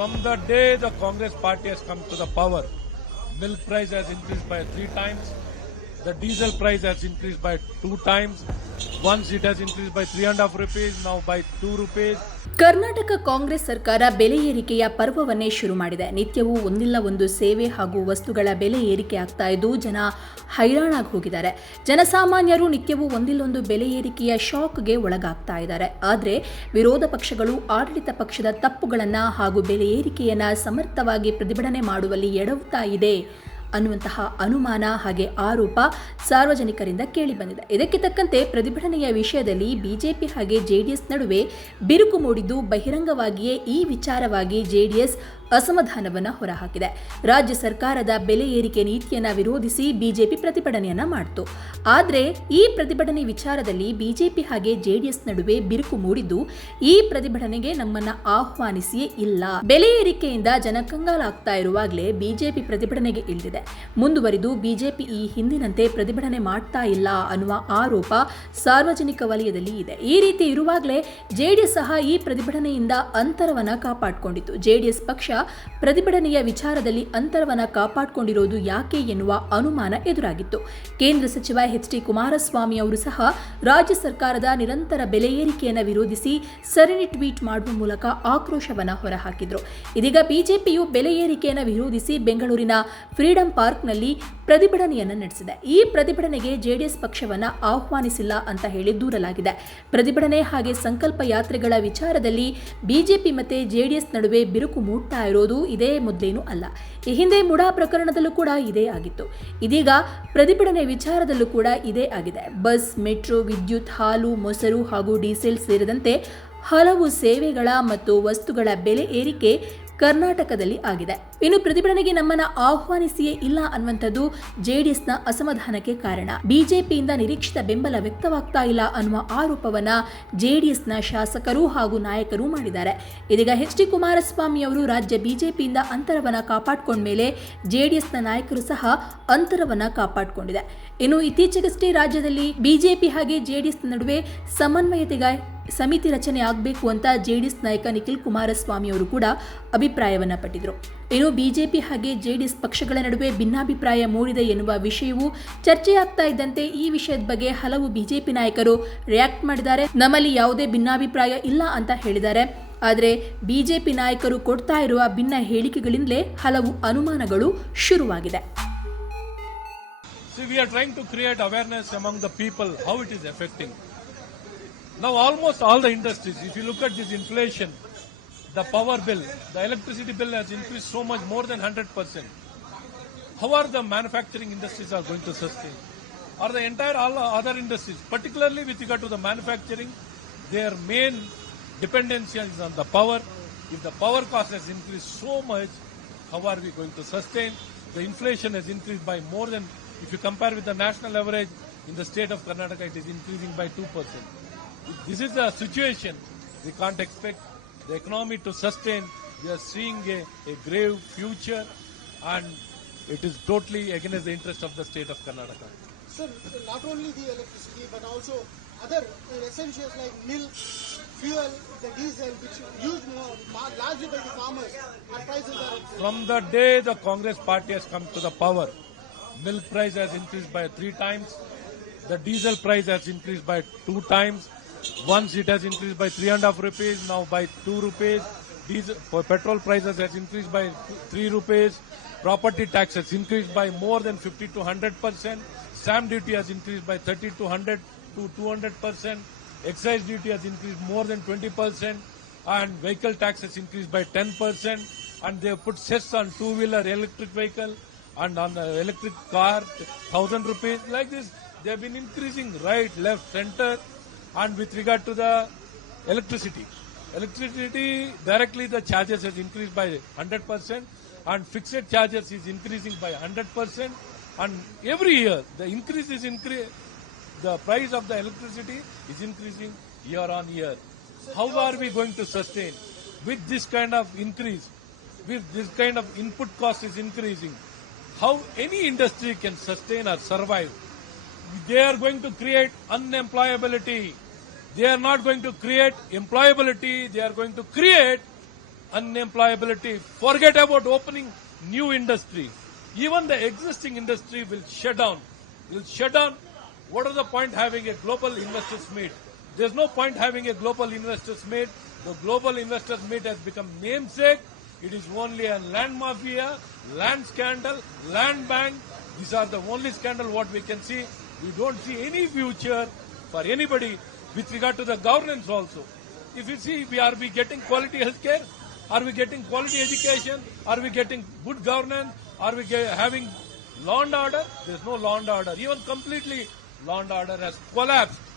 From the day the Congress party has come to the power, milk price has increased by 3 times, the diesel price has increased by 2 times, once it has increased by 3.5 rupees, now by 2 rupees. ಕರ್ನಾಟಕ ಕಾಂಗ್ರೆಸ್ ಸರ್ಕಾರ ಬೆಲೆ ಏರಿಕೆಯ ಪರ್ವವನ್ನೇ ಶುರು ಮಾಡಿದೆ. ನಿತ್ಯವೂ ಒಂದಿಲ್ಲ ಒಂದು ಸೇವೆ ಹಾಗೂ ವಸ್ತುಗಳ ಬೆಲೆ ಏರಿಕೆ ಆಗ್ತಾ ಇದ್ದು ಜನ ಹೈರಾಣಾಗಿ ಹೋಗಿದ್ದಾರೆ. ಜನಸಾಮಾನ್ಯರು ನಿತ್ಯವೂ ಒಂದಿಲ್ಲೊಂದು ಬೆಲೆ ಏರಿಕೆಯ ಶಾಕ್ಗೆ ಒಳಗಾಗ್ತಾ ಇದ್ದಾರೆ. ಆದರೆ ವಿರೋಧ ಪಕ್ಷಗಳು ಆಡಳಿತ ಪಕ್ಷದ ತಪ್ಪುಗಳನ್ನು ಹಾಗೂ ಬೆಲೆ ಏರಿಕೆಯನ್ನು ಸಮರ್ಥವಾಗಿ ಪ್ರತಿಭಟನೆ ಮಾಡುವಲ್ಲಿ ಎಡವುತ್ತಾ ಇದೆ ಅನ್ನುವಂತಹ ಅನುಮಾನ ಹಾಗೆ ಆರೋಪ ಸಾರ್ವಜನಿಕರಿಂದ ಕೇಳಿಬಂದಿದೆ. ಇದಕ್ಕೆ ತಕ್ಕಂತೆ ಪ್ರತಿಭಟನೆಯ ವಿಷಯದಲ್ಲಿ ಬಿಜೆಪಿ ಹಾಗೆ ಜೆಡಿಎಸ್ ನಡುವೆ ಬಿರುಕು ಮೂಡಿದ್ದು ಬಹಿರಂಗವಾಗಿಯೇ ಈ ವಿಚಾರವಾಗಿ ಜೆಡಿಎಸ್ ಅಸಮಾಧಾನವನ್ನು ಹೊರಹಾಕಿದೆ. ರಾಜ್ಯ ಸರ್ಕಾರದ ಬೆಲೆ ಏರಿಕೆ ನೀತಿಯನ್ನು ವಿರೋಧಿಸಿ ಬಿಜೆಪಿ ಪ್ರತಿಭಟನೆಯನ್ನ ಮಾಡಿತು. ಆದರೆ ಈ ಪ್ರತಿಭಟನೆ ವಿಚಾರದಲ್ಲಿ ಬಿಜೆಪಿ ಹಾಗೆ ಜೆಡಿಎಸ್ ನಡುವೆ ಬಿರುಕು ಮೂಡಿದ್ದು ಈ ಪ್ರತಿಭಟನೆಗೆ ನಮ್ಮನ್ನ ಆಹ್ವಾನಿಸಿಯೇ ಇಲ್ಲ. ಬೆಲೆ ಏರಿಕೆಯಿಂದ ಜನ ಕಂಗಾಲಾಗ್ತಾ ಇರುವಾಗಲೇ ಬಿಜೆಪಿ ಪ್ರತಿಭಟನೆಗೆ ಇಳಿದಿದೆ. ಮುಂದುವರಿದು ಬಿಜೆಪಿ ಈ ಹಿಂದಿನಂತೆ ಪ್ರತಿಭಟನೆ ಮಾಡ್ತಾ ಇಲ್ಲ ಅನ್ನುವ ಆರೋಪ ಸಾರ್ವಜನಿಕ ವಲಯದಲ್ಲಿ ಇದೆ. ಈ ರೀತಿ ಇರುವಾಗಲೇ ಜೆಡಿಎಸ್ ಸಹ ಈ ಪ್ರತಿಭಟನೆಯಿಂದ ಅಂತರವನ್ನ ಕಾಪಾಡಿಕೊಂಡಿತು. ಜೆಡಿಎಸ್ ಪಕ್ಷ ಪ್ರತಿಭಟನೆಯ ವಿಚಾರದಲ್ಲಿ ಅಂತರವನ್ನ ಕಾಪಾಡಿಕೊಂಡಿರೋದು ಯಾಕೆ ಎನ್ನುವ ಅನುಮಾನ ಎದುರಾಗಿತ್ತು. ಕೇಂದ್ರ ಸಚಿವ ಎಚ್ ಡಿ ಕುಮಾರಸ್ವಾಮಿ ಅವರು ಸಹ ರಾಜ್ಯ ಸರ್ಕಾರದ ನಿರಂತರ ಬೆಲೆ ಏರಿಕೆಯನ್ನು ವಿರೋಧಿಸಿ ಸರಣಿ ಟ್ವೀಟ್ ಮಾಡುವ ಮೂಲಕ ಆಕ್ರೋಶವನ್ನು ಹೊರಹಾಕಿದ್ರು. ಇದೀಗ ಬಿಜೆಪಿಯು ಬೆಲೆ ಏರಿಕೆಯನ್ನು ವಿರೋಧಿಸಿ ಬೆಂಗಳೂರಿನ ಫ್ರೀಡಂ ಪಾರ್ಕ್ನಲ್ಲಿ ಪ್ರತಿಭಟನೆಯನ್ನು ನಡೆಸಿದೆ. ಈ ಪ್ರತಿಭಟನೆಗೆ ಜೆಡಿಎಸ್ ಪಕ್ಷವನ್ನ ಆಹ್ವಾನಿಸಿಲ್ಲ ಅಂತ ಹೇಳಿ ದೂರಲಾಗಿದೆ. ಪ್ರತಿಭಟನೆ ಹಾಗೆ ಸಂಕಲ್ಪ ಯಾತ್ರೆಗಳ ವಿಚಾರದಲ್ಲಿ ಬಿಜೆಪಿ ಮತ್ತೆ ಜೆಡಿಎಸ್ ನಡುವೆ ಬಿರುಕು ಮೂಡ್ತಾ ಇರೋದು ಇದೇ ಮೊದಲೇನೂ ಅಲ್ಲ. ಈ ಹಿಂದೆ ಮುಡಾ ಪ್ರಕರಣದಲ್ಲೂ ಕೂಡ ಇದೇ ಆಗಿತ್ತು. ಇದೀಗ ಪ್ರತಿಭಟನೆ ವಿಚಾರದಲ್ಲೂ ಕೂಡ ಇದೇ ಆಗಿದೆ. ಬಸ್, ಮೆಟ್ರೋ, ವಿದ್ಯುತ್, ಹಾಲು, ಮೊಸರು ಹಾಗೂ ಡೀಸೆಲ್ ಸೇರಿದಂತೆ ಹಲವು ಸೇವೆಗಳ ಮತ್ತು ವಸ್ತುಗಳ ಬೆಲೆ ಏರಿಕೆ ಕರ್ನಾಟಕದಲ್ಲಿ ಆಗಿದೆ. ಇನ್ನು ಪ್ರತಿಭಟನೆಗೆ ನಮ್ಮನ್ನ ಆಹ್ವಾನಿಸಿಯೇ ಇಲ್ಲ ಅನ್ನುವಂಥದ್ದು ಜೆಡಿಎಸ್ನ ಅಸಮಾಧಾನಕ್ಕೆ ಕಾರಣ. ಬಿಜೆಪಿಯಿಂದ ನಿರೀಕ್ಷಿತ ಬೆಂಬಲ ವ್ಯಕ್ತವಾಗ್ತಾ ಇಲ್ಲ ಅನ್ನುವ ಆರೋಪವನ್ನ ಜೆಡಿಎಸ್ನ ಶಾಸಕರು ಹಾಗೂ ನಾಯಕರು ಮಾಡಿದ್ದಾರೆ. ಇದೀಗ ಎಚ್ ಡಿ ಕುಮಾರಸ್ವಾಮಿ ಅವರು ರಾಜ್ಯ ಬಿಜೆಪಿಯಿಂದ ಅಂತರವನ್ನ ಕಾಪಾಡಿಕೊಂಡ ಮೇಲೆ ಜೆಡಿಎಸ್ನ ನಾಯಕರು ಸಹ ಅಂತರವನ್ನ ಕಾಪಾಡಿಕೊಂಡಿದೆ. ಇನ್ನು ಇತ್ತೀಚೆಗಷ್ಟೇ ರಾಜ್ಯದಲ್ಲಿ ಬಿಜೆಪಿ ಹಾಗೆ ಜೆಡಿಎಸ್ ನಡುವೆ ಸಮನ್ವಯತೆಗಾಗಿ ಸಮಿತಿ ರಚನೆ ಆಗಬೇಕು ಅಂತ ಜೆಡಿಎಸ್ ನಾಯಕ ನಿಖಿಲ್ ಕುಮಾರಸ್ವಾಮಿ ಅವರು ಕೂಡ ಅಭಿಪ್ರಾಯವನ್ನ ಪಟ್ಟಿದ್ರು. ಇನ್ನು ಬಿಜೆಪಿ ಹಾಗೆ ಜೆಡಿಎಸ್ ಪಕ್ಷಗಳ ನಡುವೆ ಭಿನ್ನಾಭಿಪ್ರಾಯ ಮೂಡಿದೆ ಎನ್ನುವ ವಿಷಯವು ಚರ್ಚೆಯಾಗ್ತಾ ಇದ್ದಂತೆ ಈ ವಿಷಯದ ಬಗ್ಗೆ ಹಲವು ಬಿಜೆಪಿ ನಾಯಕರು ರಿಯಾಕ್ಟ್ ಮಾಡಿದ್ದಾರೆ. ನಮ್ಮಲ್ಲಿ ಯಾವುದೇ ಭಿನ್ನಾಭಿಪ್ರಾಯ ಇಲ್ಲ ಅಂತ ಹೇಳಿದ್ದಾರೆ. ಆದರೆ ಬಿಜೆಪಿ ನಾಯಕರು ಕೊಡ್ತಾ ಇರುವ ಭಿನ್ನ ಹೇಳಿಕೆಗಳಿಂದಲೇ ಹಲವು ಅನುಮಾನಗಳು ಶುರುವಾಗಿದೆ. See, we are trying to create awareness among the people how it is affecting. Now almost all the industries, if you look at this inflation, the power bill, the electricity bill has increased so much, more than 100%. How are the manufacturing industries are going to sustain? Or the entire all other industries, particularly with regard to the manufacturing, their main dependency is on the power. If the power cost has increased so much, how are we going to sustain? The inflation has increased by more than, if you compare with the national average, in the state of Karnataka it is increasing by 2%. If this is the situation, we can't expect the economy to sustain. We are seeing a grave future, and it is totally against the interest of the state of Karnataka. Sir, not only the electricity but also other essentials like milk, fuel, the diesel, which are used largely by the farmers, our prices are increasing. From the day the Congress party has come to the power, milk price has increased by 3 times, the diesel price has increased by 2 times, once it has increased by 3.5 rupees, now by 2 rupees, diesel, for petrol prices has increased by 3 rupees, property tax has increased by more than 50 to 100%, stamp duty has increased by 30 to 100 to 200%, excise duty has increased more than 20%, and vehicle tax has increased by 10%, and they have put cess on two-wheeler electric vehicle and on the electric car 1,000 rupees. Like this, they have been increasing right, left, center. And with regard to the electricity directly the charges has increased by 100%, and fixed charges is increasing by 100%, and every year the increase is the price of the electricity is increasing year on year. How are we going to sustain with this kind of increase, with this kind of input cost is increasing? How any industry can sustain or survive? They are going to create unemployability. They are not going to create employability. They are going to create unemployability. Forget about opening new industry. Even the existing industry will shut down. Will shut down. What is the point having a global investors meet? There's no point having a global investors meet. The global investors meet has become namesake. It is only a land mafia, land scandal, land bank. These are the only scandal what we can see. We don't see any future for anybody with regard to the governance also. If you see, are we getting quality healthcare? Are we getting quality education? Are we getting good governance? Are we having law and order? There's no law and order. Even completely law and order has collapsed.